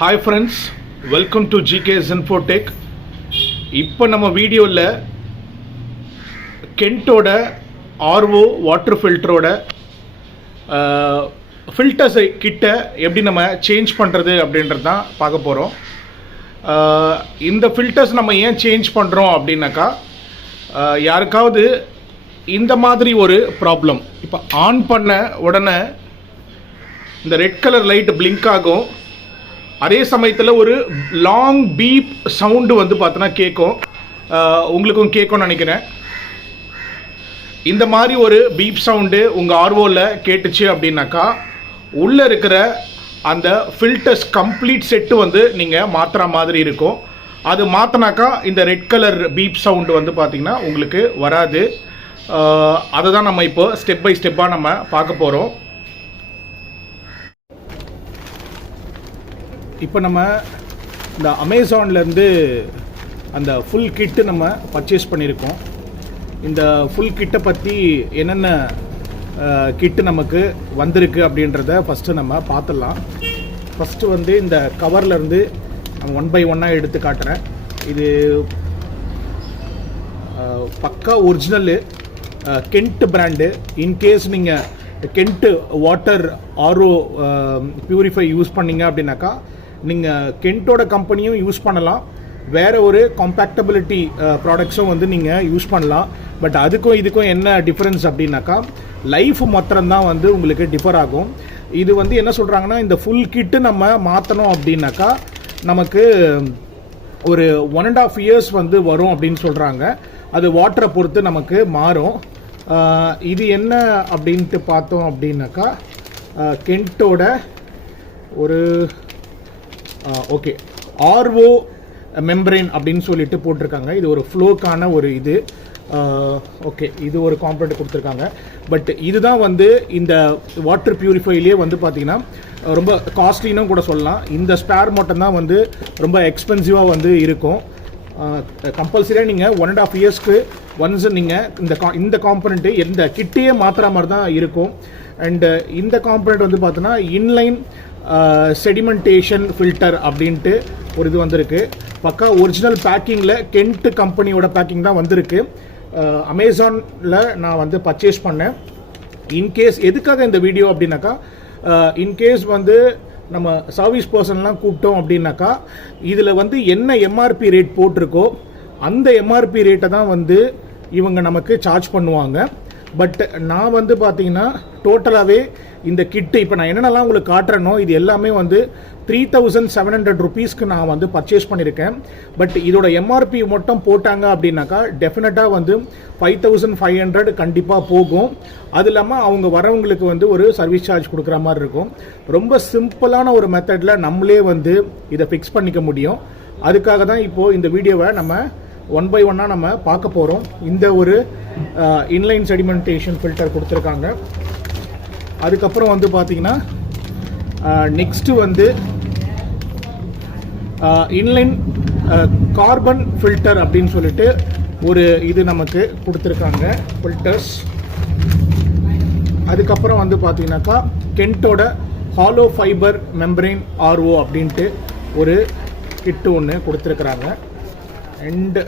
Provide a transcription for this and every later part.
Hi friends, welcome to GKS Info Tech. இப்போ நம்ம வீடியோவில் கென்ட்டோட ஆர்ஓ வாட்டர் ஃபில்டரோட ஃபில்டர்ஸை கிட்ட எப்படி நம்ம சேஞ்ச் பண்ணுறது அப்படின்றது தான் பார்க்க போகிறோம். இந்த ஃபில்டர்ஸ் நம்ம ஏன் சேஞ்ச் பண்ணுறோம் அப்படின்னாக்கா, யாருக்காவது இந்த மாதிரி ஒரு ப்ராப்ளம், இப்போ ஆன் பண்ண உடனே இந்த ரெட் கலர் லைட் பிளிங்க் ஆகும். அதே சமயத்தில் ஒரு லாங் பீப் சவுண்டு வந்து பார்த்தோன்னா கேட்கும். உங்களுக்கும் கேட்கும்னு நினைக்கிறேன். இந்த மாதிரி ஒரு பீப் சவுண்டு உங்கள் ஆர்ஓவில் கேட்டுச்சு அப்படின்னாக்கா, உள்ளே இருக்கிற அந்த ஃபில்டர்ஸ் கம்ப்ளீட் செட்டு வந்து நீங்கள் மாற்றுற மாதிரி இருக்கும். அது மாற்றினாக்கா இந்த ரெட் கலர் பீப் சவுண்டு வந்து பார்த்திங்கன்னா உங்களுக்கு வராது. அதை தான் நம்ம இப்போ ஸ்டெப் பை ஸ்டெப்பாக நம்ம பார்க்க போகிறோம். இப்போ நம்ம இந்த அமேசான்லேருந்து அந்த ஃபுல் கிட்டு நம்ம பர்ச்சேஸ் பண்ணியிருக்கோம். இந்த ஃபுல் கிட்டை பற்றி என்னென்ன கிட்டு நமக்கு வந்திருக்கு அப்படின்றத ஃபஸ்ட்டு நம்ம பார்த்துடலாம். ஃபஸ்ட்டு வந்து இந்த கவர்லேருந்து நம்ம 1 by 1 எடுத்து காட்டுறேன். இது பக்கா ஒரிஜினலு கென்ட் பிராண்டு. இன்கேஸ் நீங்கள் கென்ட் வாட்டர் ஆர்ஓ பியூரிஃபை யூஸ் பண்ணிங்க அப்படின்னாக்கா, நீங்கள் கென்ட்டோட கம்பெனியும் யூஸ் பண்ணலாம், வேறு ஒரு காம்பேக்டபிலிட்டி ப்ராடக்ட்ஸும் வந்து நீங்கள் யூஸ் பண்ணலாம். பட் அதுக்கும் இதுக்கும் என்ன டிஃப்ரென்ஸ் அப்படின்னாக்கா, லைஃப் மாத்திரம்தான் வந்து உங்களுக்கு டிஃபர் ஆகும். இது வந்து என்ன சொல்கிறாங்கன்னா, இந்த ஃபுல் கிட்டு நம்ம மாற்றணும் அப்படின்னாக்கா நமக்கு ஒரு 1.5 years வந்து வரும் அப்படின்னு சொல்கிறாங்க. அது வாட்டரை பொறுத்து நமக்கு மாறும். இது என்ன அப்படின்ட்டு பார்த்தோம் அப்படின்னாக்கா, கென்ட்டோட ஒரு ஓகே ஆர்ஓ மெம்பரேன் அப்படின்னு சொல்லிட்டு போட்டிருக்காங்க. இது ஒரு ஃப்ளோக்கான ஒரு இது. ஓகே, இது ஒரு காம்பனண்ட் கொடுத்துருக்காங்க. பட் இதுதான் வந்து இந்த வாட்டர் பியூரிஃபைலேயே வந்து பார்த்திங்கன்னா ரொம்ப காஸ்ட்லினும் கூட சொல்லலாம். இந்த ஸ்பேர் மட்டும்தான் வந்து ரொம்ப எக்ஸ்பென்சிவாக வந்து இருக்கும். கம்பல்சரியாக நீங்கள் 1.5 yearsக்கு ஒன்ஸ் நீங்கள் இந்த காம்பனண்ட்டு இந்த கிட்டையே மாற்றுற மாதிரி தான் இருக்கும். அண்டு இந்த காம்பனண்ட் வந்து பார்த்தோன்னா இன்லைன் செடிமெண்டேஷன் ஃபில்டர் அப்படின்ட்டு ஒரு இது வந்திருக்கு. பக்கா ஒரிஜினல் பேக்கிங்கில் கென்ட் கம்பெனியோட பேக்கிங் தான் வந்திருக்கு. அமேசானில் நான் வந்து பர்ச்சேஸ் பண்ணேன். இன்கேஸ் எதுக்காக இந்த வீடியோ அப்படின்னாக்கா, இன்கேஸ் வந்து நம்ம சர்வீஸ் பர்சன்லாம் கூப்பிட்டோம் அப்படின்னாக்கா, இதில் வந்து என்ன எம்ஆர்பி ரேட் போட்டிருக்கோ அந்த எம்ஆர்பி ரேட்டை தான் வந்து இவங்க நமக்கு சார்ஜ் பண்ணுவாங்க. பட் நான் வந்து பார்த்தீங்கன்னா டோட்டலாகவே இந்த கிட்டு இப்போ நான் என்னென்னலாம் உங்களுக்கு காட்டுறேனோ இது எல்லாமே வந்து 3700 rupeesக்கு நான் வந்து பர்ச்சேஸ் பண்ணியிருக்கேன். பட் இதோட எம்ஆர்பி மட்டும் போட்டாங்க அப்படின்னாக்கா டெஃபினட்டாக வந்து 5500 கண்டிப்பாக போகும். அது இல்லாமல் அவங்க வரவங்களுக்கு வந்து ஒரு சர்வீஸ் சார்ஜ் கொடுக்குற மாதிரி இருக்கும். ரொம்ப சிம்பிளான ஒரு மெத்தடில் நம்மளே வந்து இதை ஃபிக்ஸ் பண்ணிக்க முடியும். அதுக்காக தான் இப்போது இந்த வீடியோவை நம்ம 1 by 1 நம்ம பார்க்க போகிறோம். இந்த ஒரு இன்லைன் செடிமெண்டேஷன் ஃபில்டர் கொடுத்துருக்காங்க. அதுக்கப்புறம் வந்து பார்த்தீங்கன்னா நெக்ஸ்ட்டு வந்து இன்லைன் கார்பன் ஃபில்டர் அப்படின்னு சொல்லிட்டு ஒரு இது நமக்கு கொடுத்துருக்காங்க ஃபில்டர்ஸ். அதுக்கப்புறம் வந்து பார்த்தீங்கன்னாக்கா கென்ட்டோட ஹாலோ ஃபைபர் மெம்பரேன் ஆர்ஓ அப்படின்ட்டு ஒரு கிட்டு ஒன்று கொடுத்துருக்குறாங்க. அண்ட்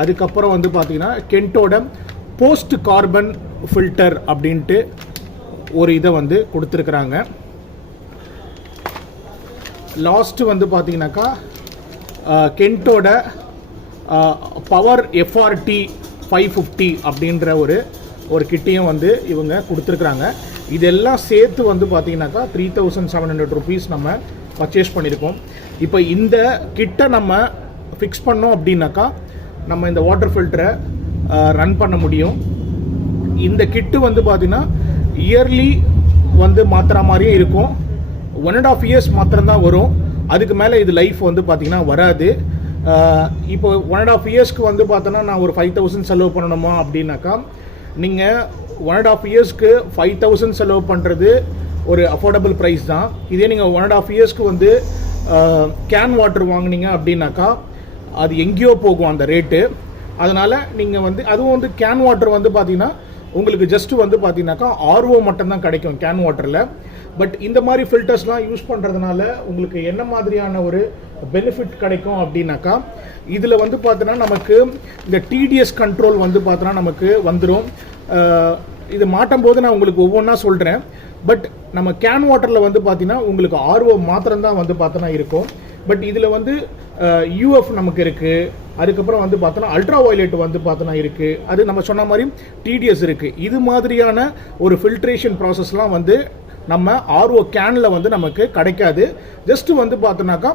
அதுக்கப்புறம் வந்து பார்த்தீங்கன்னா கென்ட்டோட போஸ்ட் கார்பன் ஃபில்டர் அப்படின்ட்டு ஒரு இதை வந்து கொடுத்துருக்குறாங்க. லாஸ்ட்டு வந்து பார்த்தீங்கன்னாக்கா கென்ட்டோட பவர் எஃப்ஆர்டி 550 அப்படின்ற ஒரு கிட்டையும் வந்து இவங்க கொடுத்துருக்குறாங்க. இதெல்லாம் சேர்த்து வந்து பார்த்தீங்கன்னாக்கா 3700 rupees நம்ம பர்ச்சேஸ் பண்ணியிருக்கோம். இப்போ இந்த கிட்டை நம்ம ஃபிக்ஸ் பண்ணோம் அப்படின்னாக்கா நம்ம இந்த வாட்டர் ஃபில்டரை ரன் பண்ண முடியும். இந்த கிட்டு வந்து பார்த்திங்கன்னா இயர்லி வந்து மாற்றுற மாதிரியே இருக்கும். 1.5 years மாத்திரம்தான் வரும். அதுக்கு மேலே இது லைஃப் வந்து பார்த்திங்கன்னா வராது. இப்போ 1.5 yearsக்கு வந்து பார்த்தோன்னா நான் ஒரு 5000 செலவு பண்ணணுமா அப்படின்னாக்கா, நீங்கள் 1.5 yearsக்கு 5000 செலவு பண்ணுறது ஒரு அஃபோர்டபுள் ப்ரைஸ் தான். இதே நீங்கள் 1.5 yearsக்கு வந்து கேன் வாட்டர் வாங்கினீங்க அப்படின்னாக்கா அது எங்கேயோ போகும் அந்த ரேட்டு. அதனால் நீங்கள் வந்து அதுவும் வந்து கேன் வாட்டர் வந்து பார்த்தீங்கன்னா உங்களுக்கு ஜஸ்ட்டு வந்து பார்த்தீங்கன்னாக்கா ஆர்ஓ மட்டும்தான் கிடைக்கும் கேன் வாட்டரில். பட் இந்த மாதிரி ஃபில்டர்ஸ்லாம் யூஸ் பண்ணுறதுனால உங்களுக்கு என்ன மாதிரியான ஒரு பெனிஃபிட் கிடைக்கும் அப்படின்னாக்கா, இதில் வந்து பார்த்தோன்னா நமக்கு இந்த டிடிஎஸ் கண்ட்ரோல் வந்து பார்த்தோன்னா நமக்கு வந்துடும். இது மாட்டும் போது நான் உங்களுக்கு ஒவ்வொன்றா சொல்கிறேன். பட் நம்ம கேன் வாட்டரில் வந்து பார்த்தீங்கன்னா உங்களுக்கு ஆர்ஓ மாத்திரம்தான் வந்து பார்த்தோன்னா இருக்கும். பட் இதில் வந்து யூஎஃப் நமக்கு இருக்குது, அதுக்கப்புறம் வந்து பார்த்தோன்னா அல்ட்ரா வயலட் வந்து பார்த்தோன்னா இருக்குது, அது நம்ம சொன்ன மாதிரி டிடிஎஸ் இருக்குது. இது மாதிரியான ஒரு ஃபில்ட்ரேஷன் ப்ராசஸ்லாம் வந்து நம்ம ஆர்ஓ கேனில் வந்து நமக்கு கிடைக்காது. ஜஸ்ட்டு வந்து பார்த்தோன்னாக்கா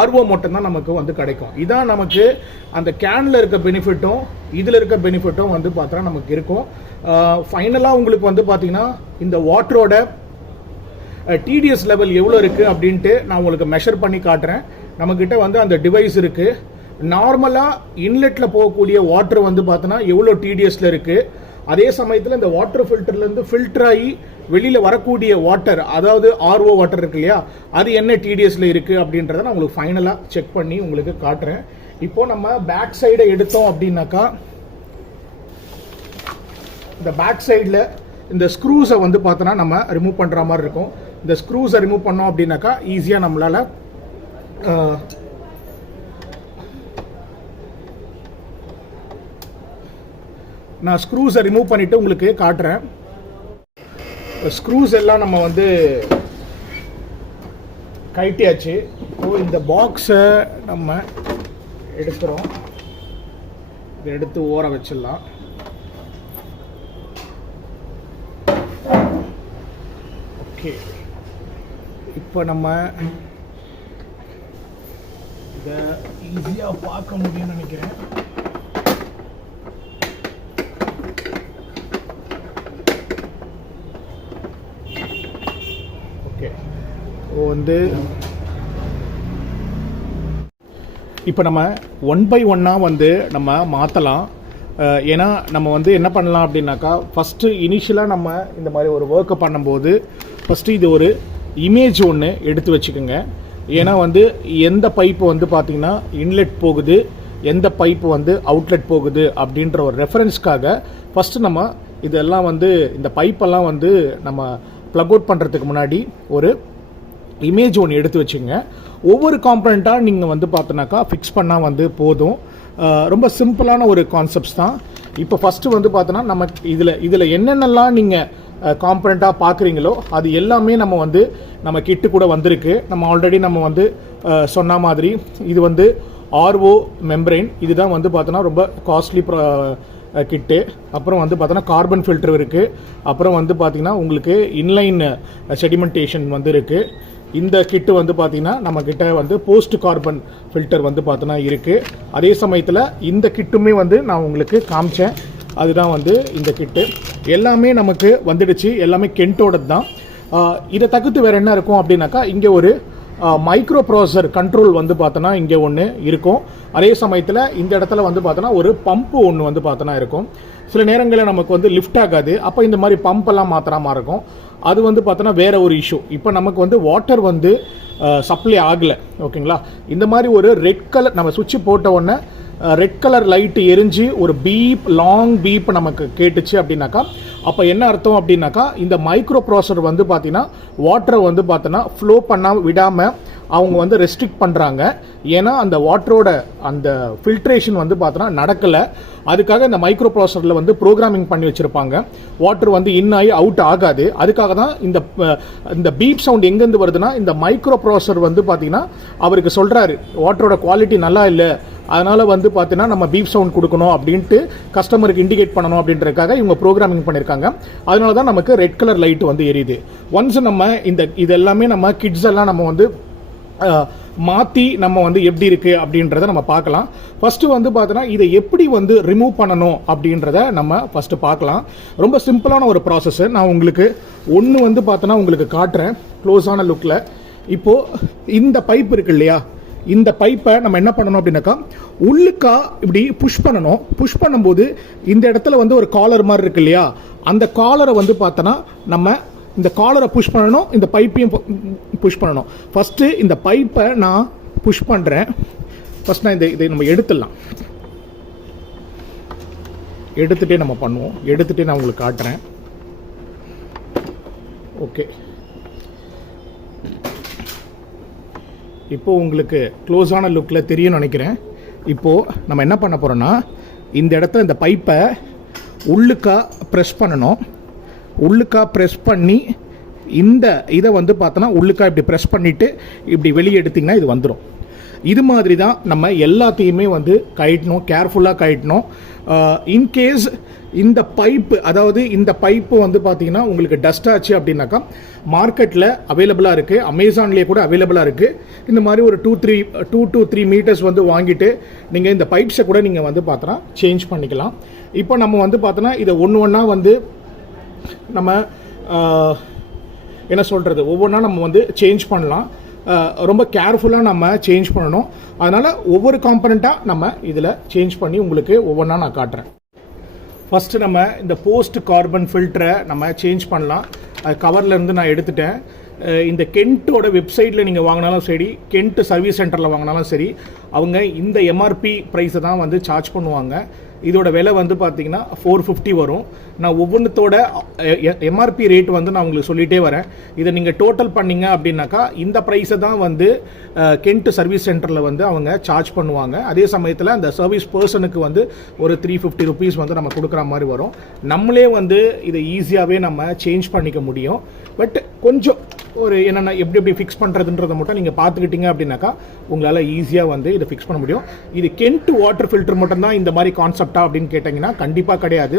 ஆர்ஓ மட்டும்தான் நமக்கு வந்து கிடைக்கும். இதான் நமக்கு அந்த கேனில் இருக்க பெனிஃபிட்டும் இதில் இருக்க பெனிஃபிட்டும் வந்து பார்த்தோன்னா நமக்கு இருக்கும். ஃபைனலாக உங்களுக்கு வந்து பார்த்தீங்கன்னா இந்த வாட்டரோட டிடிஎஸ் லெவல் எவ்வளோ இருக்குது அப்படின்ட்டு நான் உங்களுக்கு மெஷர் பண்ணி காட்டுறேன். நம்மக்கிட்ட வந்து அந்த டிவைஸ் இருக்குது. நார்மலாக இன்லெட்டில் போகக்கூடிய வாட்டர் வந்து பார்த்தோன்னா எவ்வளோ டிடிஎஸில் இருக்குது, அதே சமயத்தில் இந்த வாட்டர் ஃபில்டர்லேருந்து ஃபில்டர் ஆகி வெளியில் வரக்கூடிய வாட்டர், அதாவது ஆர்ஓ வாட்டர் இருக்கு இல்லையா, அது என்ன டிடிஎஸில் இருக்குது அப்படின்றத நான் உங்களுக்கு ஃபைனலாக செக் பண்ணி உங்களுக்கு காட்டுறேன். இப்போது நம்ம பேக் சைடை எடுத்தோம் அப்படின்னாக்கா, இந்த பேக் சைடில் இந்த ஸ்க்ரூஸை வந்து பார்த்தோன்னா நம்ம ரிமூவ் பண்ணுற மாதிரி இருக்கும். இந்த ஸ்க்ரூஸை ரிமூவ் பண்ணோம் அப்படின்னாக்கா ஈஸியாக நம்மளால் நான் ஸ்க்ரூஸை ரிமூவ் பண்ணிவிட்டு உங்களுக்கு காட்டுறேன். ஸ்க்ரூஸ் எல்லாம் நம்ம வந்து கழட்டியாச்சு. இந்த பாக்ஸை நம்ம எடுக்கிறோம். இதை எடுத்து ஓர வச்சிடலாம். ஓகே, இப்போ நம்ம இதை ஈஸியாக பார்க்க முடியும்னு நினைக்கிறேன். வந்து இப்போ நம்ம 1 by 1 வந்து நம்ம மாற்றலாம். ஏன்னா நம்ம வந்து என்ன பண்ணலாம் அப்படின்னாக்கா, ஃபஸ்ட்டு இனிஷியலாக நம்ம இந்த மாதிரி ஒரு ஒர்க்கை பண்ணும்போது ஃபஸ்ட்டு இது ஒரு இமேஜ் ஒன்று எடுத்து வச்சுக்கோங்க. ஏன்னா வந்து எந்த பைப்பு வந்து பார்த்திங்கன்னா இன்லெட் போகுது, எந்த பைப்பு வந்து அவுட்லெட் போகுது அப்படின்ற ஒரு ரெஃபரன்ஸ்க்காக ஃபஸ்ட்டு நம்ம இதெல்லாம் வந்து இந்த பைப்பெல்லாம் வந்து நம்ம ப்ளக் அவுட் பண்ணுறதுக்கு முன்னாடி ஒரு இமேஜ் ஒன்று எடுத்து வச்சுங்க. ஒவ்வொரு காம்பனண்ட்டாக நீங்கள் வந்து பார்த்தோன்னாக்கா ஃபிக்ஸ் பண்ணால் வந்து போதும். ரொம்ப சிம்பிளான ஒரு கான்செப்ட்ஸ் தான். இப்போ ஃபஸ்ட்டு வந்து பார்த்தோன்னா நம்ம இதில் என்னென்னலாம் நீங்கள் காம்பனண்ட்டாக பார்க்குறீங்களோ அது எல்லாமே நம்ம கிட்டு கூட வந்திருக்கு. நம்ம ஆல்ரெடி நம்ம வந்து சொன்ன மாதிரி இது வந்து ஆர்ஓ மெம்பரைன், இதுதான் வந்து பார்த்தோன்னா ரொம்ப காஸ்ட்லி கிட்டு. அப்புறம் வந்து பார்த்தோன்னா கார்பன் ஃபில்டர் இருக்குது. அப்புறம் வந்து பார்த்திங்கன்னா உங்களுக்கு இன்லைன் செடிமெண்டேஷன் வந்து இருக்குது. இந்த கிட்டு வந்து பார்த்திங்கன்னா நம்மக்கிட்ட வந்து போஸ்ட் கார்பன் ஃபில்டர் வந்து பார்த்தோன்னா இருக்குது. அதே சமயத்தில் இந்த கிட்டுமே வந்து நான் உங்களுக்கு காமிச்சேன், அதுதான் வந்து இந்த கிட்டு. எல்லாமே நமக்கு வந்துடுச்சு, எல்லாமே கென்ட்டோடது தான். இதை தவிர்த்து வேறு என்ன இருக்கும் அப்படின்னாக்கா, இங்கே ஒரு மைக்ரோ ப்ராசஸர் கண்ட்ரோல் வந்து பார்த்தோன்னா இங்கே ஒன்று இருக்கும். அதே சமயத்தில் இந்த இடத்துல வந்து பார்த்தோன்னா ஒரு பம்பு ஒன்று வந்து பார்த்தோன்னா இருக்கும். சில நேரங்களில் நமக்கு வந்து லிஃப்ட் ஆகாது, அப்போ இந்த மாதிரி பம்பெல்லாம் மாற்றுற மாதிரி இருக்கும். அது வந்து பார்த்தோன்னா வேற ஒரு இஷ்யூ. இப்போ நமக்கு வந்து வாட்டர் வந்து சப்ளை ஆகலை, ஓகேங்களா. இந்த மாதிரி ஒரு ரெட் கலர் நம்ம சுவிட்ச் போட்ட உடனே ரெட் கலர் லைட்டு எரிஞ்சு ஒரு பீப், லாங் பீப் நமக்கு கேட்டுச்சு அப்படின்னாக்கா, அப்போ என்ன அர்த்தம் அப்படின்னாக்கா, இந்த மைக்ரோ ப்ராசஸர் வந்து பார்த்தீங்கன்னா வாட்டரை வந்து பார்த்தோன்னா ஃப்ளோ பண்ணாமல் விடாமல் அவங்க வந்து ரெஸ்ட்ரிக்ட் பண்ணுறாங்க. ஏன்னா அந்த வாட்டரோட அந்த ஃபில்ட்ரேஷன் வந்து பார்த்தோன்னா நடக்கலை. அதுக்காக இந்த மைக்ரோ ப்ராசஸரில் வந்து ப்ரோக்ராமிங் பண்ணி வச்சுருப்பாங்க, வாட்டர் வந்து இன் ஆகி அவுட் ஆகாது. அதுக்காக தான் இந்த பீப் சவுண்ட் எங்கேருந்து வருதுன்னா, இந்த மைக்ரோ ப்ராசஸர் வந்து பார்த்தீங்கன்னா அவருக்கு சொல்கிறாரு வாட்டரோட குவாலிட்டி நல்லா இல்லை, அதனால் வந்து பார்த்தீங்கன்னா நம்ம பீப் சவுண்ட் கொடுக்கணும் அப்படின்ட்டு கஸ்டமருக்கு இண்டிகேட் பண்ணணும் அப்படின்றதுக்காக இவங்க ப்ரோக்ராமிங் பண்ணியிருக்காங்க. அதனால தான் நமக்கு ரெட் கலர் லைட் வந்து எரியுது. ஒன்ஸ் நம்ம இது எல்லாமே நம்ம கிட்ஸ் எல்லாம் நம்ம வந்து மாற்றி நம்ம வந்து எப்படி இருக்குது அப்படின்றத நம்ம பார்க்கலாம். ஃபஸ்ட்டு வந்து பார்த்தோன்னா இதை எப்படி வந்து ரிமூவ் பண்ணணும் அப்படின்றத நம்ம ஃபஸ்ட்டு பார்க்கலாம். ரொம்ப சிம்பிளான ஒரு ப்ராசஸ். நான் உங்களுக்கு ஒன்று வந்து பார்த்தோன்னா உங்களுக்கு காட்டுறேன் க்ளோஸான லுக்கில். இப்போது இந்த பைப் இருக்கு இல்லையா, இந்த பைப்பை நம்ம என்ன பண்ணணும் அப்படின்னாக்கா உள்ளுக்கா இப்படி புஷ் பண்ணணும். புஷ் பண்ணும்போது இந்த இடத்துல வந்து ஒரு காலர் மாதிரி இருக்கு இல்லையா, அந்த காலரை வந்து பார்த்தோன்னா நம்ம இந்த காலரை புஷ் பண்ணணும், இந்த பைப்பையும் புஷ் பண்ணணும். ஃபஸ்ட்டு இந்த பைப்பை நான் புஷ் பண்ணுறேன். ஃபஸ்ட் நான் இதை நம்ம எடுத்துடலாம். எடுத்துகிட்டே நம்ம பண்ணுவோம். எடுத்துகிட்டே நான் உங்களுக்கு காட்டுறேன். ஓகே, இப்போது உங்களுக்கு க்ளோஸான லுக்கில் தெரியும்னு நினைக்கிறேன். இப்போது நம்ம என்ன பண்ண போகிறோன்னா, இந்த இடத்துல இந்த பைப்பை உள்ளுக்கா ப்ரெஸ் பண்ணணும். உள்ளுக்கா ப்ரெஸ் பண்ணி இந்த இதை வந்து பார்த்தோன்னா உள்ளுக்கா இப்படி ப்ரெஸ் பண்ணிவிட்டு இப்படி வெளியே எடுத்திங்கன்னா இது வந்துடும். இது மாதிரி தான் நம்ம எல்லாத்தையுமே வந்து கழட்டணும், கேர்ஃபுல்லாக கழட்டணும். இன்கேஸ் இந்த பைப்பு, அதாவது இந்த பைப்பு வந்து பார்த்தீங்கன்னா உங்களுக்கு டஸ்ட் ஆச்சு அப்படின்னாக்கா மார்க்கெட்டில் அவைலபிளாக இருக்குது, அமேசான்லேயே கூட அவைலபிளாக இருக்குது. இந்த மாதிரி ஒரு 2 to 3 மீட்டர்ஸ் வந்து வாங்கிட்டு நீங்கள் இந்த பைப்ஸை கூட நீங்கள் வந்து பார்த்தோன்னா சேஞ்ச் பண்ணிக்கலாம். இப்போ நம்ம வந்து பார்த்தோன்னா இதை ஒன்றா வந்து நம்ம என்ன சொல்கிறது, ஒவ்வொன்றா நம்ம வந்து சேஞ்ச் பண்ணலாம். ரொம்ப கேர்ஃபுல்லாக நம்ம சேஞ்ச் பண்ணணும். அதனால் ஒவ்வொரு காம்பனண்ட்டாக நம்ம இதில் சேஞ்ச் பண்ணி உங்களுக்கு ஒவ்வொன்றா நான் காட்டுறேன். ஃபஸ்ட்டு நம்ம இந்த போஸ்ட் கார்பன் ஃபில்டரை நம்ம சேஞ்ச் பண்ணலாம். அது கவர்லேருந்து நான் எடுத்துட்டேன். இந்த கென்ட்டோட வெப்சைட்டில் நீங்கள் வாங்கினாலும் சரி, கென்ட் சர்வீஸ் சென்டரில் வாங்கினாலும் சரி, அவங்க இந்த எம்ஆர்பி ப்ரைஸை தான் வந்து சார்ஜ் பண்ணுவாங்க. இதோட விலை வந்து பார்த்தீங்கன்னா 450 வரும். நான் ஒவ்வொன்றத்தோட எம்ஆர்பி ரேட் வந்து நான் உங்களுக்கு சொல்லிகிட்டே வரேன். இதை நீங்கள் டோட்டல் பண்ணிங்க அப்படின்னாக்கா இந்த ப்ரைஸை தான் வந்து கென்ட் சர்வீஸ் சென்டரில் வந்து அவங்க சார்ஜ் பண்ணுவாங்க. அதே சமயத்தில் அந்த சர்வீஸ் பர்சனுக்கு வந்து ஒரு 350 ருபீஸ் வந்து நம்ம கொடுக்குற மாதிரி வரும். நம்மளே வந்து இதை ஈஸியாகவே நம்ம சேஞ்ச் பண்ணிக்க முடியும். பட் கொஞ்சம் ஒரு என்னென்ன எப்படி ஃபிக்ஸ் பண்ணுறதுன்றதை மட்டும் நீங்கள் பார்த்துக்கிட்டீங்க அப்படின்னாக்கா உங்களால் ஈஸியாக வந்து இதை ஃபிக்ஸ் பண்ண முடியும். இது கென்ட் வாட்டர் ஃபில்டர் மட்டும்தான் இந்த மாதிரி கான்செப்டா அப்படின்னு கேட்டிங்கன்னா கண்டிப்பாக கிடையாது.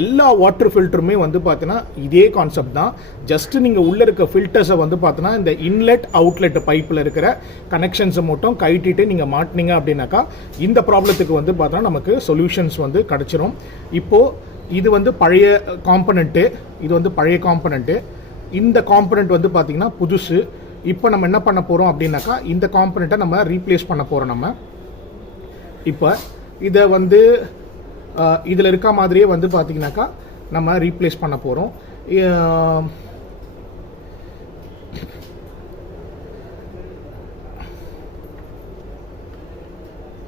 எல்லா வாட்டர் ஃபில்டருமே வந்து பார்த்தீங்கன்னா இதே கான்செப்ட் தான். ஜஸ்ட் நீங்கள் உள்ளே இருக்க ஃபில்டர்ஸை வந்து பார்த்தீங்கன்னா இந்த இன்லெட் அவுட்லெட் பைப்பில் இருக்கிற கனெக்ஷன்ஸை மட்டும் கழட்டிட்டு நீங்கள் மாட்டினீங்க அப்படின்னாக்கா இந்த ப்ராப்ளத்துக்கு வந்து பார்த்தோன்னா நமக்கு சொல்யூஷன்ஸ் வந்து கிடச்சிரும். இப்போது இது வந்து பழைய காம்பனண்ட்டு, இது வந்து பழைய காம்பனண்ட்டு. இந்த காம்பனண்ட் வந்து பார்த்தீங்கன்னா புதுசு. இப்போ நம்ம என்ன பண்ண போகிறோம் அப்படின்னாக்கா இந்த காம்பனண்ட்டை நம்ம ரீப்ளேஸ் பண்ண போகிறோம். நம்ம இப்போ இதை வந்து இதில் இருக்க மாதிரியே வந்து பார்த்தீங்கன்னாக்கா நம்ம ரீப்ளேஸ் பண்ண போகிறோம்.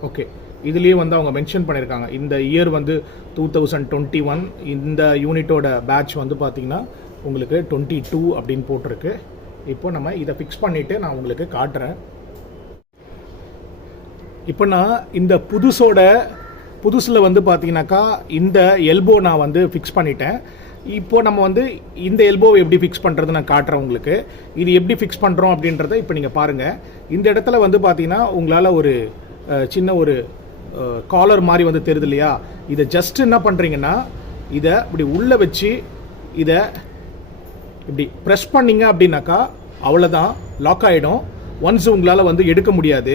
ஓகே, இதுலேயே வந்து அவங்க மென்ஷன் பண்ணியிருக்காங்க இந்த இயர் வந்து 2021. இந்த யூனிட்டோட பேட்ச் வந்து பார்த்தீங்கன்னா உங்களுக்கு 22 அப்படின்னு போட்டிருக்கு. இப்போ நம்ம இதை ஃபிக்ஸ் பண்ணிவிட்டு நான் உங்களுக்கு காட்டுறேன். இப்போ நான் இந்த புதுசில் வந்து பார்த்தீங்கன்னாக்கா இந்த எல்போ நான் வந்து ஃபிக்ஸ் பண்ணிட்டேன். இப்போது நம்ம வந்து இந்த எல்போவை எப்படி ஃபிக்ஸ் பண்ணுறது நான் காட்டுறேன் உங்களுக்கு. இது எப்படி ஃபிக்ஸ் பண்ணுறோம் அப்படின்றத இப்போ நீங்கள் பாருங்கள். இந்த இடத்துல வந்து பார்த்தீங்கன்னா உங்களால் ஒரு சின்ன ஒரு காலர் மாதிரி வந்து தெரியுது இல்லையா? இதை ஜஸ்ட் என்ன பண்ணுறீங்கன்னா இதை இப்படி உள்ளே வச்சு இதை இப்படி ப்ரெஸ் பண்ணிங்க அப்படின்னாக்கா அவ்வளோதான், லாக் ஆகிடும். ஒன்ஸ் உங்களால் வந்து எடுக்க முடியாது.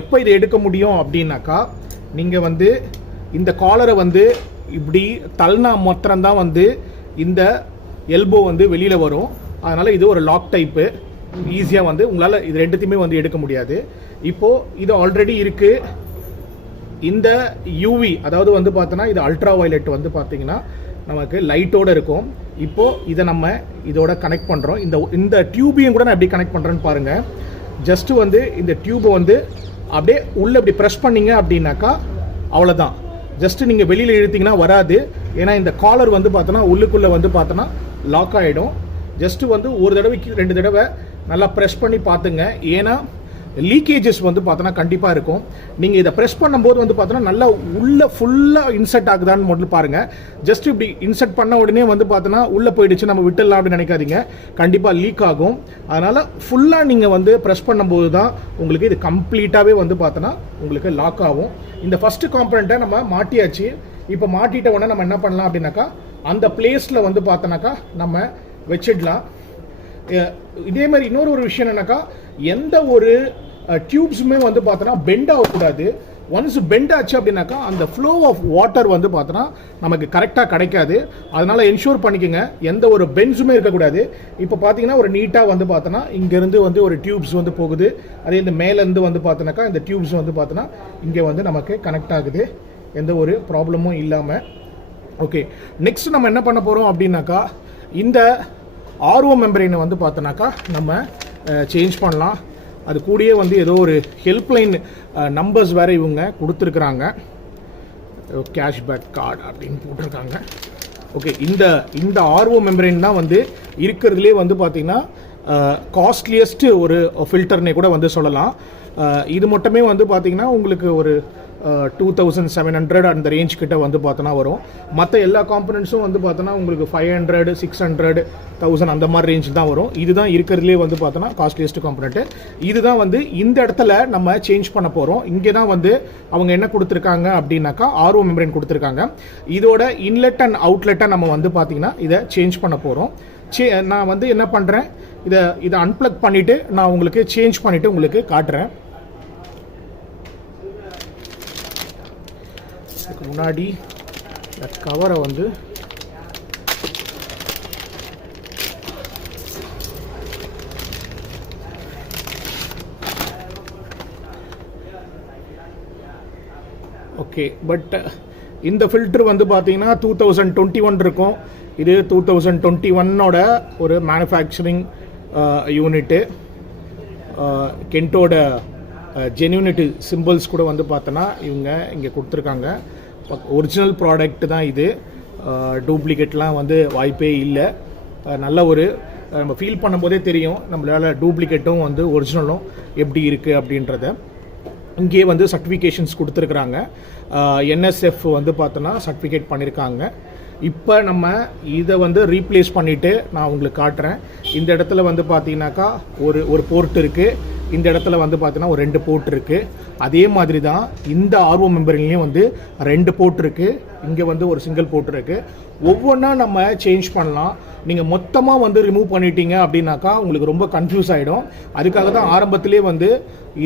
எப்போ இதை எடுக்க முடியும் அப்படின்னாக்கா நீங்கள் வந்து இந்த காலரை வந்து இப்படி தள்ளினா மாத்திரம்தான் வந்து இந்த எல்போ வந்து வெளியில் வரும். அதனால் இது ஒரு லாக் டைப்பு. ஈஸியாக வந்து உங்களால் இது ரெண்டுத்தையுமே வந்து எடுக்க முடியாது. இப்போது இது ஆல்ரெடி இருக்குது. இந்த யூவி, அதாவது வந்து பார்த்தோன்னா இது அல்ட்ரா வயலட் வந்து பார்த்தீங்கன்னா நமக்கு லைட்டோடு இருக்கும். இப்போது இதை நம்ம இதோட கனெக்ட் பண்ணுறோம். இந்த டியூபையும் கூட நான் எப்படி கனெக்ட் பண்ணுறேன்னு பாருங்கள். ஜஸ்ட்டு வந்து இந்த டியூபை வந்து அப்படியே உள்ளே இப்படி ப்ரெஸ் பண்ணிங்க அப்படின்னாக்கா அவ்வளோதான். ஜஸ்ட்டு நீங்கள் வெளியில் இழுத்திங்கன்னா வராது. ஏன்னா இந்த காலர் வந்து பார்த்தோன்னா உள்ளுக்குள்ளே வந்து பார்த்தோன்னா லாக் ஆகிடும். ஜஸ்ட்டு வந்து ஒரு தடவைக்கு 2 தடவை நல்லா ப்ரெஸ் பண்ணி பார்த்துங்க. ஏன்னா லீக்கேஜஸ் வந்து பார்த்தோன்னா கண்டிப்பாக இருக்கும். நீங்கள் இதை ப்ரெஸ் பண்ணும்போது வந்து பார்த்தோன்னா நல்லா உள்ளே ஃபுல்லாக இன்சர்ட் ஆகுதான்னு முதல்ல பாருங்கள். ஜஸ்ட் இப்படி இன்சர்ட் பண்ண உடனே வந்து பார்த்தோன்னா உள்ளே போயிடுச்சு நம்ம விட்டுடலாம் அப்படின்னு நினைக்காதீங்க. கண்டிப்பாக லீக் ஆகும். அதனால் ஃபுல்லாக நீங்கள் வந்து ப்ரெஸ் பண்ணும்போது தான் உங்களுக்கு இது கம்ப்ளீட்டாகவே வந்து பார்த்தோன்னா உங்களுக்கு லாக் ஆகும். இந்த ஃபஸ்ட்டு காம்பனண்ட்டை நம்ம மாட்டியாச்சு. இப்போ மாட்டிட்ட உடனே நம்ம என்ன பண்ணலாம் அப்படின்னாக்கா அந்த பிளேஸில் வந்து பார்த்தோன்னாக்கா நம்ம வச்சிடலாம். இதே மாதிரி இன்னொரு விஷயம் என்னன்னாக்கா எந்த ஒரு டியூப்ஸுமே வந்து பார்த்தோன்னா பெண்ட் ஆகக்கூடாது. ஒன்ஸ் பெண்ட் ஆச்சு அப்படின்னாக்கா அந்த ஃப்ளோ ஆஃப் வாட்டர் வந்து பார்த்தோன்னா நமக்கு கரெக்டாக கிடைக்காது. அதனால் என்ஷூர் பண்ணிக்கோங்க எந்த ஒரு பென்ஸுமே இருக்கக்கூடாது. இப்போ பார்த்தீங்கன்னா ஒரு நீட்டாக வந்து பார்த்தோன்னா இங்கேருந்து வந்து ஒரு டியூப்ஸ் வந்து போகுது. அதே இந்த மேலேருந்து வந்து பார்த்தோன்னாக்கா இந்த டியூப்ஸ் வந்து பார்த்தோன்னா இங்கே வந்து நமக்கு கனெக்ட் ஆகுது எந்த ஒரு ப்ராப்ளமும் இல்லாமல். ஓகே, நெக்ஸ்ட் நம்ம என்ன பண்ண போகிறோம் அப்படின்னாக்கா இந்த ஆர்ஓ மெம்பரைனை வந்து பார்த்தோன்னாக்கா நம்ம சேஞ்ச் பண்ணலாம். அது கூடயே வந்து ஏதோ ஒரு ஹெல்ப்லைன் நம்பர்ஸ் வேறு இவங்க கொடுத்துருக்குறாங்க. கேஷ்பேக் கார்டு அப்படின்னு போட்டிருக்காங்க. ஓகே, இந்த ஆர்ஓ மெம்பரைன் தான் வந்து இருக்கிறதுலே வந்து பார்த்திங்கன்னா காஸ்ட்லியஸ்ட் ஒரு ஃபில்டர்னே கூட வந்து சொல்லலாம். இது மட்டுமே வந்து பார்த்தீங்கன்னா உங்களுக்கு ஒரு 2700 அந்த ரேஞ்ச் கிட்ட வந்து பார்த்தோன்னா வரும். மற்ற எல்லா காம்பனன்ட்ஸும் வந்து பார்த்தோன்னா உங்களுக்கு 500, 600, 1000 அந்த மாதிரி ரேஞ்ச் தான் வரும். இதுதான் இருக்கிறதுலே வந்து பார்த்தோன்னா காஸ்ட்லியஸ்ட் காம்பனண்ட்டு. இதுதான் வந்து இந்த இடத்துல நம்ம சேஞ்ச் பண்ண போகிறோம். இங்கே தான் வந்து அவங்க என்ன கொடுத்துருக்காங்க அப்படின்னாக்கா ஆர்ஓ மெம்பரேன் கொடுத்துருக்காங்க. இதோட இன்லெட் அண்ட் அவுட்லெட்டை நம்ம வந்து பார்த்தீங்கன்னா இதை சேஞ்ச் பண்ண போகிறோம். நான் வந்து என்ன பண்ணுறேன், இதை அன்பிளக் பண்ணிவிட்டு நான் உங்களுக்கு சேஞ்ச் பண்ணிவிட்டு உங்களுக்கு காட்டுறேன். அதுக்கு முன்னாடி இந்த கவரை வந்து ஓகே. பட் இந்த ஃபில்டர் வந்து பார்த்தீங்கன்னா 2021 இருக்கும். இது 2021ஓட ஒரு மேனுஃபேக்சரிங் யூனிட்டு. கென்ட்டோட ஜென்யூனிட்டி சிம்பிள்ஸ் கூட வந்து பார்த்தோன்னா இவங்க இங்கே கொடுத்துருக்காங்க. ஒரிஜினல் ப்ராடக்ட் தான் இது. டூப்ளிகேட்லாம் வந்து வாய்ப்பே இல்லை. நல்ல ஒரு நம்ம ஃபீல் பண்ணும்போதே தெரியும் நம்மளால் டூப்ளிகேட்டும் வந்து ஒரிஜினலும் எப்படி இருக்குது அப்படின்றத. இங்கே வந்து சர்டிஃபிகேஷன்ஸ் கொடுத்துருக்குறாங்க. என்எஸ்எஃப் வந்து பார்த்தோன்னா சர்டிஃபிகேட் பண்ணியிருக்காங்க. இப்போ நம்ம இதை வந்து ரீப்ளேஸ் பண்ணிவிட்டு நான் உங்களுக்கு காட்டுறேன். இந்த இடத்துல வந்து பார்த்தீங்கன்னாக்கா ஒரு போர்ட் இருக்குது. இந்த இடத்துல வந்து பார்த்தீங்கன்னா ஒரு 2 போர்ட் இருக்குது. அதே மாதிரி தான் இந்த ஆர்ஓ மெம்பர்லேயும் வந்து 2 போர்ட் இருக்குது. இங்கே வந்து ஒரு சிங்கிள் போர்ட் இருக்குது. ஒவ்வொன்றா நம்ம சேஞ்ச் பண்ணலாம். நீங்கள் மொத்தமாக வந்து ரிமூவ் பண்ணிட்டீங்க அப்படின்னாக்கா உங்களுக்கு ரொம்ப கன்ஃபியூஸ் ஆகிடும். அதுக்காக தான் ஆரம்பத்திலே வந்து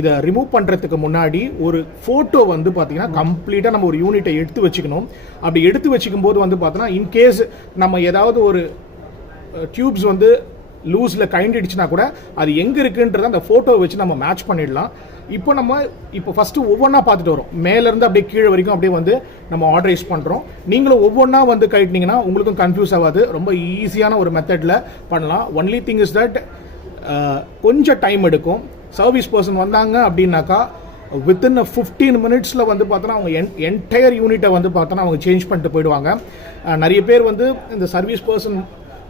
இதை ரிமூவ் பண்ணுறதுக்கு முன்னாடி ஒரு ஃபோட்டோ வந்து பார்த்தீங்கன்னா கம்ப்ளீட்டாக நம்ம ஒரு யூனிட்டை எடுத்து வச்சுக்கணும். அப்படி எடுத்து வச்சுக்கும் போது வந்து பார்த்தோன்னா இன்கேஸ் நம்ம ஏதாவது ஒரு டியூப்ஸ் வந்து லூஸில் கைண்டிடுச்சுன்னா கூட அது எங்கே இருக்குன்றத அந்த ஃபோட்டோவை வச்சு நம்ம மேட்ச் பண்ணிடலாம். இப்போ ஃபஸ்ட்டு ஒவ்வொன்றா பார்த்துட்டு வரோம். மேலேருந்து அப்படியே கீழே வரைக்கும் அப்படியே வந்து நம்ம ஆர்டரைஸ் பண்ணுறோம். நீங்களும் ஒவ்வொன்றா வந்து கைட்டினீங்கன்னா உங்களுக்கும் கன்ஃபியூஸ் ஆகாது. ரொம்ப ஈஸியான ஒரு மெத்தடில் பண்ணலாம். ஒன்லி திங் இஸ் தட் கொஞ்சம் டைம் எடுக்கும். சர்வீஸ் பர்சன் வந்தாங்க அப்படின்னாக்கா வித்தின் 15 மினிட்ஸில் வந்து பார்த்தோன்னா அவங்க என்டையர் யூனிட்டை வந்து பார்த்தோன்னா அவங்க சேஞ்ச் பண்ணிட்டு போயிடுவாங்க. நிறைய பேர் வந்து இந்த சர்வீஸ் பர்சன்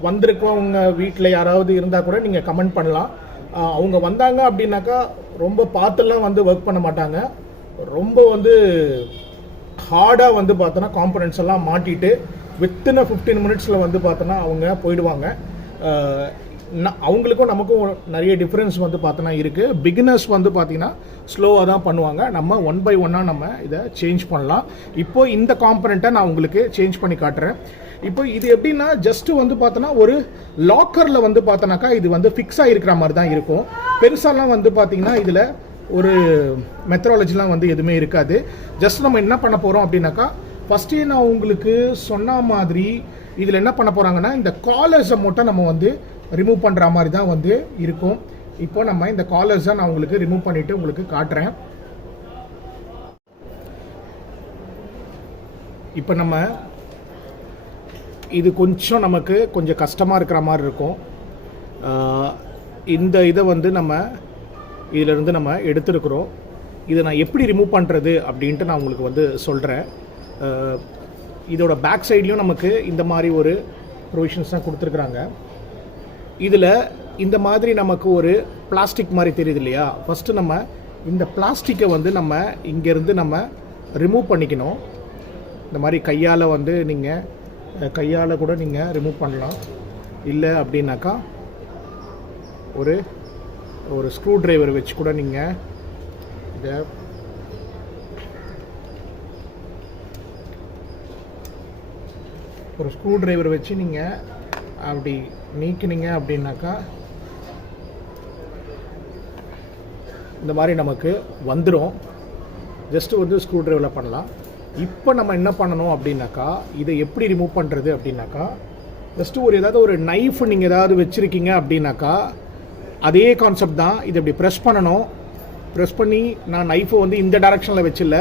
வந்திருக்கவங்க வீட்டில் யாராவது இருந்தால் கூட நீங்கள் கமெண்ட் பண்ணலாம். அவங்க வந்தாங்க அப்படின்னாக்கா ரொம்ப பார்த்துலாம் வந்து ஒர்க் பண்ண மாட்டாங்க. ரொம்ப வந்து ஹார்டாக வந்து பார்த்தோன்னா காம்பனன்ட்ஸ் எல்லாம் மாட்டிட்டு வித்தின் 15 மினிட்ஸில் வந்து பார்த்தோன்னா அவங்க போயிடுவாங்க. அவங்களுக்கும் நமக்கும் நிறைய டிஃப்ரென்ஸ் வந்து பார்த்தோன்னா இருக்குது. பிகினர்ஸ் வந்து பார்த்தீங்கன்னா ஸ்லோவாக தான் பண்ணுவாங்க. நம்ம 1 by 1 நம்ம இதை சேஞ்ச் பண்ணலாம். இப்போது இந்த காம்பனண்ட்டை நான் உங்களுக்கு சேஞ்ச் பண்ணி காட்டுறேன். இப்போ இது எப்படின்னா ஜஸ்ட்டு வந்து பார்த்தோன்னா ஒரு லாக்கரில் வந்து பார்த்தோன்னாக்கா இது வந்து ஃபிக்ஸ் ஆகிருக்கிற மாதிரி தான் இருக்கும். பெருசாலாம் வந்து பார்த்தீங்கன்னா இதில் ஒரு மெத்தடாலஜிலாம் வந்து எதுவுமே இருக்காது. ஜஸ்ட் நம்ம என்ன பண்ண போகிறோம் அப்படின்னாக்கா ஃபஸ்ட்டே நான் உங்களுக்கு சொன்ன மாதிரி இதில் என்ன பண்ண போகிறாங்கன்னா இந்த காலர்ஸை மட்டும் நம்ம வந்து ரிமூவ் பண்ணுற மாதிரி தான் வந்து இருக்கும். இப்போ நம்ம இந்த காலர்ஸை நான் உங்களுக்கு ரிமூவ் பண்ணிவிட்டு உங்களுக்கு காட்டுறேன். இப்போ நம்ம இது நமக்கு கொஞ்சம் கஷ்டமாக இருக்கிற மாதிரி இருக்கும். இந்த இதை வந்து நம்ம இதிலிருந்து நம்ம எடுத்துருக்குறோம். இதை நான் எப்படி ரிமூவ் பண்ணுறது அப்படின்ட்டு நான் உங்களுக்கு வந்து சொல்கிறேன். இதோட பேக் சைட்லேயும் நமக்கு இந்த மாதிரி ஒரு ப்ரொவிஷன்ஸ் தான் கொடுத்துருக்குறாங்க. இதில் இந்த மாதிரி நமக்கு ஒரு பிளாஸ்டிக் மாதிரி தெரியுது இல்லையா? ஃபஸ்ட்டு நம்ம இந்த பிளாஸ்டிக்கை வந்து நம்ம இங்கேருந்து நம்ம ரிமூவ் பண்ணிக்கணும். இந்த மாதிரி கையால் வந்து கையால் கூட நீங்கள் ரிமூவ் பண்ணலாம். இல்லை அப்படின்னாக்கா ஒரு ஸ்க்ரூ டிரைவர் வச்சு கூட நீங்கள் இதை ஒரு ஸ்க்ரூ டிரைவர் வச்சு நீங்கள் அப்படி நீக்கினீங்க அப்படின்னாக்கா இந்த மாதிரி நமக்கு வந்துடும். ஜஸ்ட்டு வந்து ஸ்க்ரூ டிரைவரில் பண்ணலாம். இப்போ நம்ம என்ன பண்ணணும் அப்படின்னாக்கா இதை எப்படி ரிமூவ் பண்ணுறது அப்படின்னாக்கா ஜஸ்ட்டு ஏதாவது ஒரு நைஃப் நீங்கள் ஏதாவது வச்சுருக்கீங்க அப்படின்னாக்கா அதே கான்செப்ட் தான். இதை இப்படி ப்ரெஸ் பண்ணணும். ப்ரெஸ் பண்ணி நான் நைஃபை வந்து இந்த டைரெக்ஷனில் வச்சில்ல,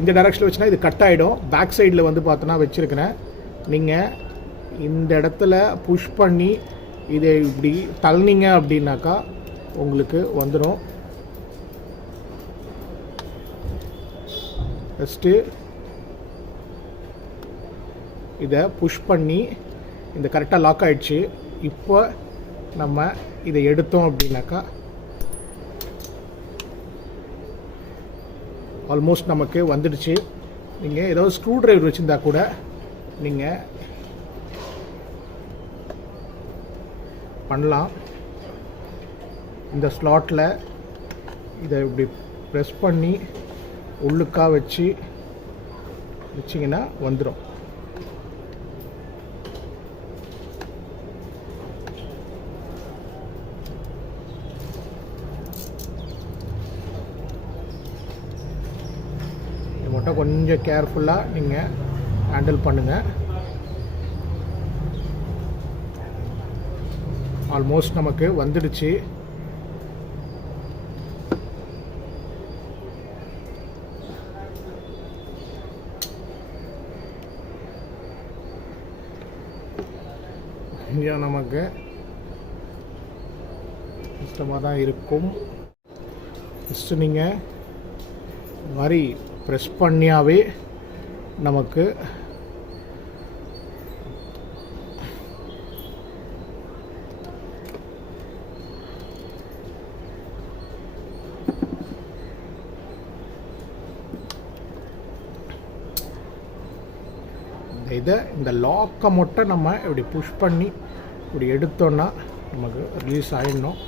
இந்த டைரெக்ஷனில் வச்சுனா இது கட் ஆகிடும். பேக் சைடில் வந்து பார்த்தோன்னா வச்சுருக்கிறேன். நீங்கள் இந்த இடத்துல புஷ் பண்ணி இதை இப்படி தள்ளினீங்க அப்படின்னாக்கா உங்களுக்கு வந்துடும். ஃபஸ்ட்டு இதை புஷ் பண்ணி இந்த கரெக்டாக லாக் ஆகிடுச்சு. இப்போ நம்ம இதை எடுத்தோம் அப்படின்னாக்கா ஆல்மோஸ்ட் நமக்கு வந்துடுச்சு. நீங்கள் ஏதாவது ஸ்க்ரூ டிரைவர் வச்சுருந்தா கூட நீங்கள் பண்ணலாம். இந்த ஸ்லாட்டில் இதை இப்படி ப்ரெஸ் பண்ணி உள்ளுக்கா வச்சிங்கன்னா வந்துடும். இது மட்டும் கொஞ்சம் கேர்ஃபுல்லாக நீங்கள் ஹேண்டில் பண்ணுங்கள். ஆல்மோஸ்ட் நமக்கு வந்துடுச்சு. இங்கே நமக்கு கஷ்டமாக தான் இருக்கும். ஃபஸ்ட்டு நீங்கள் இந்த மாதிரி ப்ரெஸ் பண்ணியாவே நமக்கு இந்த லாக்கை மட்டும் நம்ம இப்படி புஷ் பண்ணி இப்படி எடுத்தோன்னா நமக்கு ரிலீஸ் ஆகிடணும்.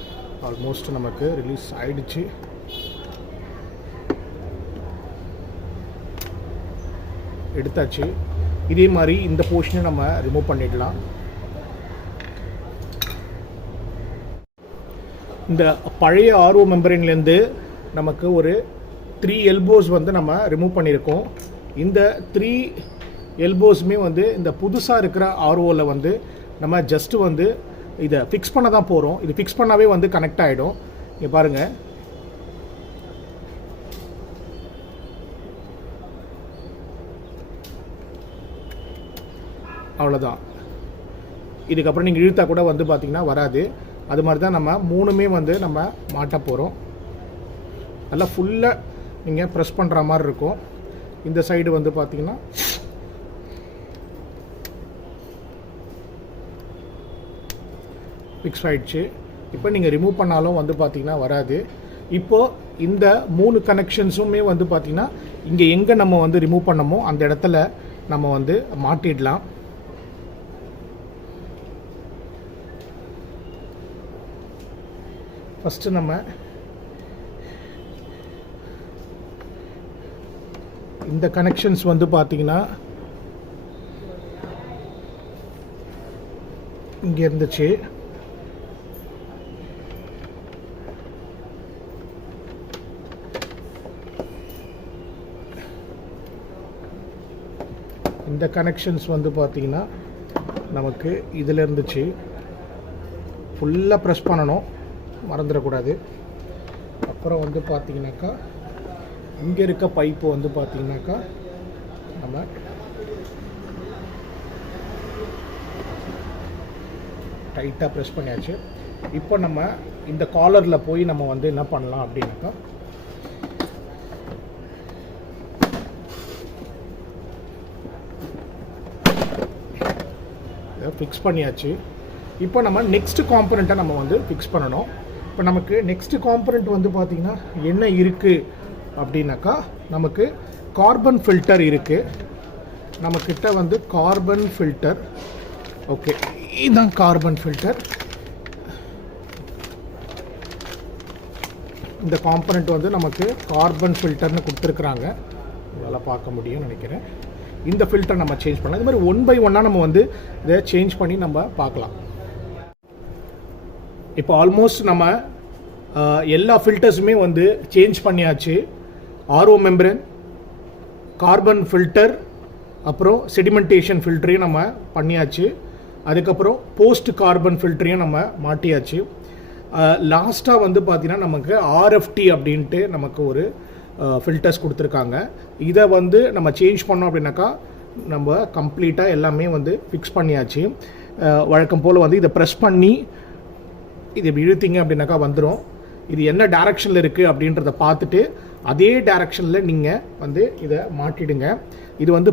ஆல்மோஸ்ட் நமக்கு ரிலீஸ் ஆகிடுச்சு. எடுத்தாச்சு. இதே மாதிரி இந்த போர்ஷனை நம்ம ரிமூவ் பண்ணிடலாம். இந்த பழைய ஆர்ஓ மெம்பரின்லேருந்து நமக்கு ஒரு 3 எல்போஸ் வந்து நம்ம ரிமூவ் பண்ணியிருக்கோம். இந்த 3 எல்போஸுமே வந்து இந்த புதுசாக இருக்கிற ஆர்ஓவில் வந்து நம்ம ஜஸ்ட்டு வந்து இதை ஃபிக்ஸ் பண்ண தான் போகிறோம். இது ஃபிக்ஸ் பண்ணாவே வந்து கனெக்ட் ஆகிடும். இங்கே பாருங்கள், அவ்வளோதான். இதுக்கப்புறம் நீங்கள் இழுத்தா கூட வந்து பார்த்திங்கன்னா வராது. அது மாதிரி தான் நம்ம 3மே வந்து நம்ம மாட்ட போகிறோம். நல்லா ஃபுல்லாக நீங்கள் ப்ரெஸ் பண்ணுற மாதிரி இருக்கும். இந்த சைடு வந்து பார்த்திங்கன்னா ஃபிக்ஸ் ஆகிடுச்சு. இப்போ நீங்கள் ரிமூவ் பண்ணாலும் வந்து பார்த்திங்கன்னா வராது. இப்போது இந்த 3 கனெக்ஷன்ஸுமே வந்து பார்த்திங்கன்னா இங்கே எங்கே நம்ம வந்து ரிமூவ் பண்ணமோ அந்த இடத்துல நம்ம வந்து மாட்டிடலாம். ஃபஸ்ட்டு நம்ம இந்த கனெக்ஷன்ஸ் வந்து பார்த்திங்கன்னா இங்கே இருந்துச்சு. இந்த கனெக்ஷன்ஸ் வந்து பார்த்திங்கன்னா நமக்கு இதில் இருந்துச்சு. ஃபுல்லாக ப்ரெஸ் பண்ணணும், மறந்துடக்கூடாது. அப்புறம் வந்து பார்த்திங்கனாக்கா இங்கே இருக்க பைப்பு வந்து பார்த்திங்கனாக்கா நம்ம டைட்டாக ப்ரெஸ் பண்ணியாச்சு. இப்போ நம்ம இந்த காலரில் போய் நம்ம வந்து என்ன பண்ணலாம் அப்படின்னாக்கா ஃபிக்ஸ் பண்ணியாச்சு. இப்போ நம்ம நெக்ஸ்ட் காம்பனண்ட்டை நம்ம வந்து ஃபிக்ஸ் பண்ணணும். இப்போ நமக்கு நெக்ஸ்ட் காம்பனண்ட் வந்து பார்த்திங்கன்னா என்ன இருக்குது அப்படின்னாக்கா நமக்கு கார்பன் ஃபில்டர் இருக்குது. நம்மக்கிட்ட வந்து கார்பன் ஃபில்டர். ஓகே, இதுதான் கார்பன் ஃபில்டர். இந்த காம்பனண்ட் வந்து நமக்கு கார்பன் ஃபில்டர்னு கொடுத்துருக்குறாங்க. இதெல்லாம் பார்க்க முடியும்னு நினைக்கிறேன். இந்த ஃபில்டர் நம்ம சேஞ்ச் பண்ணலாம். இது மாதிரி 1 by 1 நம்ம வந்து இதை சேஞ்ச் பண்ணி நம்ம பார்க்கலாம். இப்போ ஆல்மோஸ்ட் நம்ம எல்லா ஃபில்டர்ஸுமே வந்து சேஞ்ச் பண்ணியாச்சு. ஆர்ஓ மெம்பரன், கார்பன் ஃபில்டர், அப்புறம் செடிமெண்டேஷன் ஃபில்டரையும் நம்ம பண்ணியாச்சு. அதுக்கப்புறம் போஸ்ட் கார்பன் ஃபில்டரையும் நம்ம மாட்டியாச்சு. லாஸ்ட்டாக வந்து பார்த்திங்கன்னா நமக்கு ஆர்எஃப்டி அப்படின்ட்டு நமக்கு ஒரு ஃபில்டர்ஸ் கொடுத்துருக்காங்க. இதை வந்து நம்ம சேஞ்ச் பண்ணோம் அப்படின்னாக்கா நம்ம கம்ப்ளீட்டாக எல்லாமே வந்து ஃபிக்ஸ் பண்ணியாச்சு. வழக்கம் போல் வந்து இதை ப்ரெஸ் பண்ணி இது இழுத்திங்க அப்படின்னாக்கா வந்துடும். இது என்ன டைரக்ஷனில் இருக்குது அப்படின்றத பார்த்துட்டு அதே டைரக்ஷனில் நீங்கள் வந்து இதை மாட்டிடுங்க. இது வந்து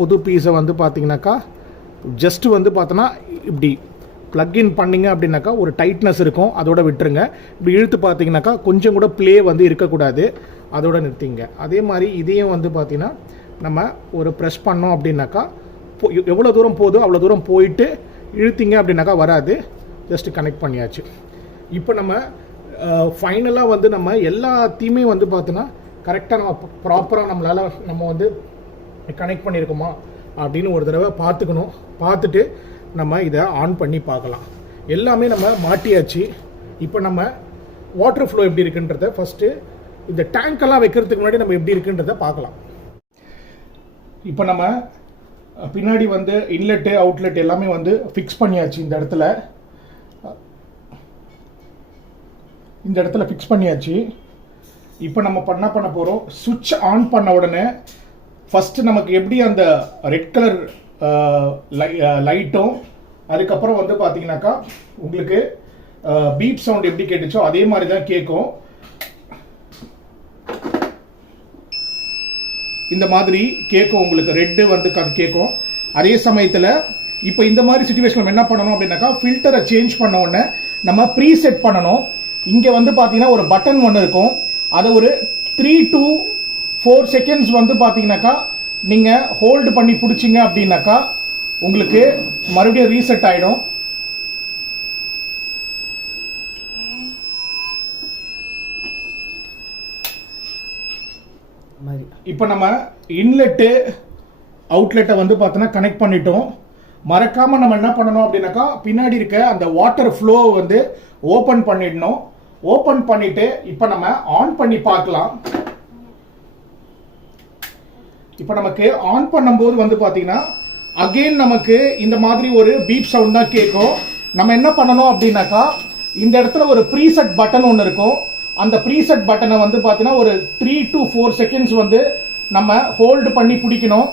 புது பீஸை வந்து பார்த்திங்கனாக்கா ஜஸ்ட்டு வந்து பார்த்தோன்னா இப்படி ப்ளக்இன் பண்ணிங்க அப்படின்னாக்கா ஒரு டைட்னஸ் இருக்கும், அதோட விட்டுருங்க. இப்படி இழுத்து பார்த்தீங்கன்னாக்கா கொஞ்சம் கூட ப்ளே வந்து இருக்கக்கூடாது, அதோட நிறுத்திங்க. அதே மாதிரி இதையும் வந்து பார்த்தீங்கன்னா நம்ம ஒரு ப்ரெஸ் பண்ணோம் அப்படின்னாக்கா எவ்வளோ தூரம் போதோ அவ்வளோ தூரம் போயிட்டு இழுத்திங்க அப்படின்னாக்கா வராது. ஜஸ்ட் கனெக்ட் பண்ணியாச்சு. இப்போ நம்ம ஃபைனலாக வந்து நம்ம எல்லாத்தையுமே வந்து பார்த்தோன்னா கரெக்டாக நம்ம ப்ராப்பராக நம்ம வந்து கனெக்ட் பண்ணியிருக்கோமா அப்படின்னு ஒரு தடவை பார்த்துக்கணும். பார்த்துட்டு நம்ம இதை ஆன் பண்ணி பார்க்கலாம். எல்லாமே நம்ம மாட்டியாச்சு. இப்போ நம்ம வாட்டர் ஃப்ளோ எப்படி இருக்குன்றத ஃபஸ்ட்டு இந்த டேங்க்கெல்லாம் வைக்கிறதுக்கு முன்னாடி நம்ம எப்படி இருக்குன்றத பார்க்கலாம். இப்போ நம்ம பின்னாடி வந்து இன்லெட்டு அவுட்லெட் எல்லாமே வந்து ஃபிக்ஸ் பண்ணியாச்சு. இந்த இடத்துல ஃபிக்ஸ் பண்ணியாச்சு. இப்போ நம்ம பண்ண போகிறோம், சுவிட்ச் ஆன் பண்ண உடனே ஃபஸ்ட்டு நமக்கு எப்படி அந்த ரெட் கலர் லைட்டும் அதுக்கப்புறம் வந்து பார்த்தீங்கன்னாக்கா உங்களுக்கு பீப் சவுண்ட் எப்படி கேட்டுச்சோ அதே மாதிரி தான் கேட்கும். இந்த மாதிரி கேட்கும், உங்களுக்கு ரெட்டு வந்து கேட்கும். அதே சமயத்தில் இப்போ இந்த மாதிரி சிச்சுவேஷன் நம்ம என்ன பண்ணணும் அப்படின்னாக்கா ஃபில்டரை சேஞ்ச் பண்ண உடனே நம்ம ப்ரீசெட் பண்ணணும். இங்கே வந்து பார்த்தீங்கன்னா ஒரு பட்டன் ஒன்று இருக்கும், அதை ஒரு 3 to 4 செகண்ட்ஸ் வந்து பார்த்தீங்கன்னாக்கா நீங்கள் ஹோல்டு பண்ணி பிடிச்சிங்க அப்படின்னாக்கா உங்களுக்கு மறுபடியும் ரீசெட் ஆகிடும். இப்போ நம்ம இன்லெட்டு அவுட்லெட்டை வந்து பார்த்தோன்னா கனெக்ட் பண்ணிட்டோம். மறக்காமல் நம்ம என்ன பண்ணணும் அப்படின்னாக்கா பின்னாடி இருக்க அந்த வாட்டர் ஃப்ளோ வந்து ஓப்பன் பண்ணிடணும். ஓப்பன் பண்ணிட்டு இப்போ நம்ம ஆன் பண்ணி பார்க்கலாம். இப்போ நமக்கு ஆன் பண்ணும்போது வந்து பார்த்தீங்கன்னா அகெயின் நமக்கு இந்த மாதிரி ஒரு பீப் சவுண்ட் தான் கேட்கும். நம்ம என்ன பண்ணணும் அப்படின்னாக்கா இந்த இடத்துல ஒரு ப்ரீசெட் பட்டன் ஒன்று இருக்கும். அந்த ப்ரீசெட் பட்டனை வந்து பார்த்தீங்கன்னா ஒரு 3 to 4 செகண்ட்ஸ் வந்து நம்ம ஹோல்டு பண்ணி பிடிக்கணும்.